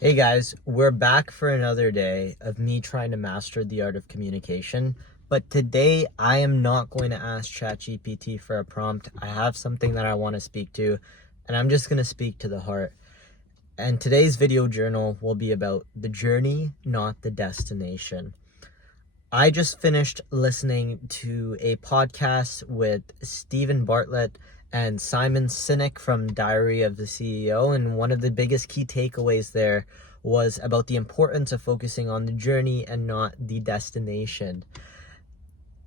Hey guys, we're back for another day of me trying to master the art of communication. But today I am not going to ask ChatGPT for a prompt. I have something that I want to speak to, and I'm just going to speak to the heart. And today's video journal will be about the journey, not the destination. I just finished listening to a podcast with Stephen Bartlett and Simon Sinek from Diary of the CEO, and one of the biggest key takeaways there was about the importance of focusing on the journey and not the destination.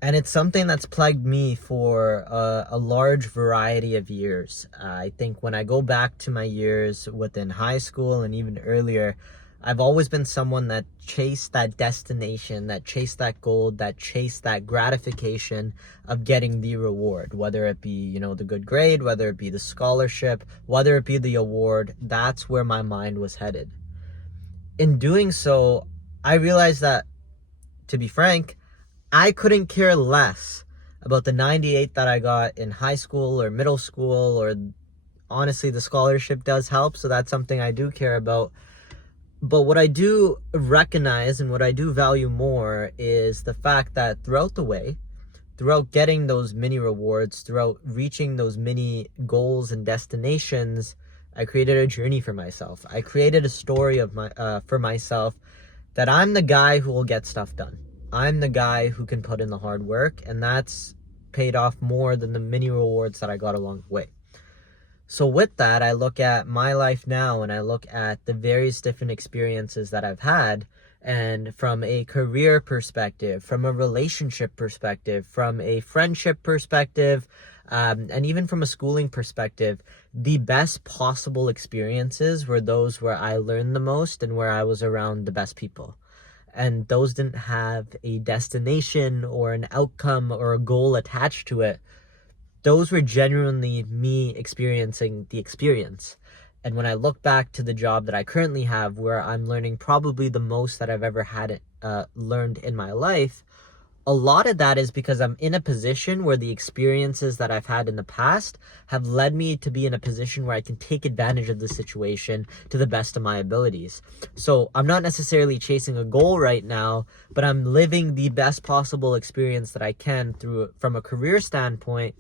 And it's something that's plagued me for a large variety of years. I think when I go back to my years within high school and even earlier, I've always been someone that chased that destination, that chased that goal, that chased that gratification of getting the reward, whether it be, the good grade, whether it be the scholarship, whether it be the award. That's where my mind was headed. In doing so, I realized that, to be frank, I couldn't care less about the 98 that I got in high school or middle school, or honestly, the scholarship does help, so that's something I do care about. But what I do recognize and what I do value more is the fact that throughout the way, throughout getting those mini rewards, throughout reaching those mini goals and destinations, I created a journey for myself. I created a story of for myself that I'm the guy who will get stuff done. I'm the guy who can put in the hard work, and that's paid off more than the mini rewards that I got along the way. So with that, I look at my life now and I look at the various different experiences that I've had, and from a career perspective, from a relationship perspective, from a friendship perspective, and even from a schooling perspective, the best possible experiences were those where I learned the most and where I was around the best people. And those didn't have a destination or an outcome or a goal attached to it. Those were genuinely me experiencing the experience. And when I look back to the job that I currently have, where I'm learning probably the most that I've ever had learned in my life, a lot of that is because I'm in a position where the experiences that I've had in the past have led me to be in a position where I can take advantage of the situation to the best of my abilities. So I'm not necessarily chasing a goal right now, but I'm living the best possible experience that I can from a career standpoint,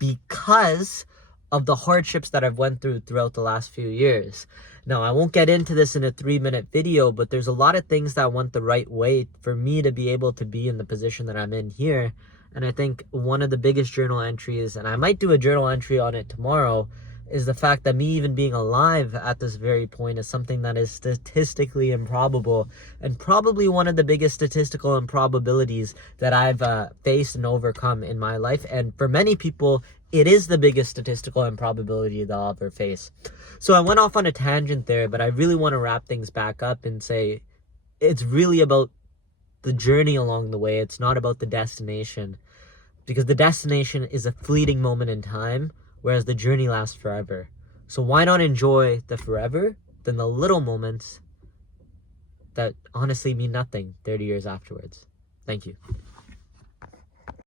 because of the hardships that I've went throughout the last few years. Now, I won't get into this in a 3-minute video, but there's a lot of things that went the right way for me to be able to be in the position that I'm in here. And I think one of the biggest journal entries, and I might do a journal entry on it tomorrow, is the fact that me even being alive at this very point is something that is statistically improbable, and probably one of the biggest statistical improbabilities that I've faced and overcome in my life. And for many people, it is the biggest statistical improbability they'll ever face. So I went off on a tangent there, but I really want to wrap things back up and say it's really about the journey along the way. It's not about the destination, because the destination is a fleeting moment in time, whereas the journey lasts forever. So why not enjoy the forever than the little moments that honestly mean nothing 30 years afterwards? Thank you.